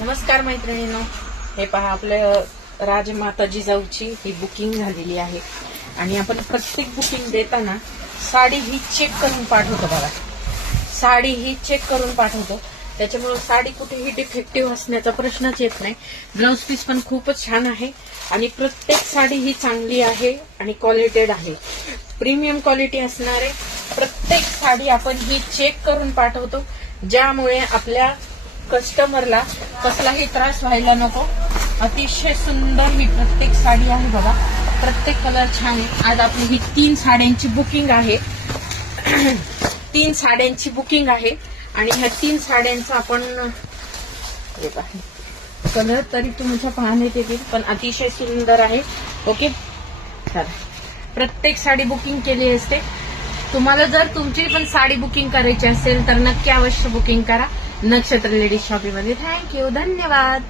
नमस्कार मैत्रिणींनो, हे पहा आपल्या राजमाता जिजाऊची ही बुकिंग झालेली आहे आणि आपण प्रत्येक बुकिंग देताना साडी ही चेक करून पाठवतो बघा. साडी ही चेक करून पाठवतो, त्याच्यामुळे साडी कुठेही डिफेक्टिव्ह असण्याचा प्रश्नच येत नाही. ब्लाउज पीस पण खूपच छान आहे आणि प्रत्येक साडी ही चांगली आहे आणि क्वालिटेड आहे. प्रीमियम क्वालिटी असणारे प्रत्येक साडी आपण ही चेक करून पाठवतो, ज्यामुळे आपल्या कस्टमरला कसलाही त्रास व्हायला नको. अतिशय सुंदर ही प्रत्येक साडी आहे बघा. प्रत्येक कलर छान आहे. आज आपली ही 3 साड्यांची बुकिंग आहे. 3 साड्यांची बुकिंग आहे आणि ह्या 3 साड्यांचा आपण कलर तरी तुमच्या पाहण्यात येतील, पण अतिशय सुंदर आहे. ओके, चला प्रत्येक साडी बुकिंग केली असते. तुम्हाला जर तुमची पण साडी बुकिंग करायची असेल तर नक्की अवश्य बुकिंग करा नक्षत्र लेडीज शॉपिंग मध्ये. थँक्यू, धन्यवाद.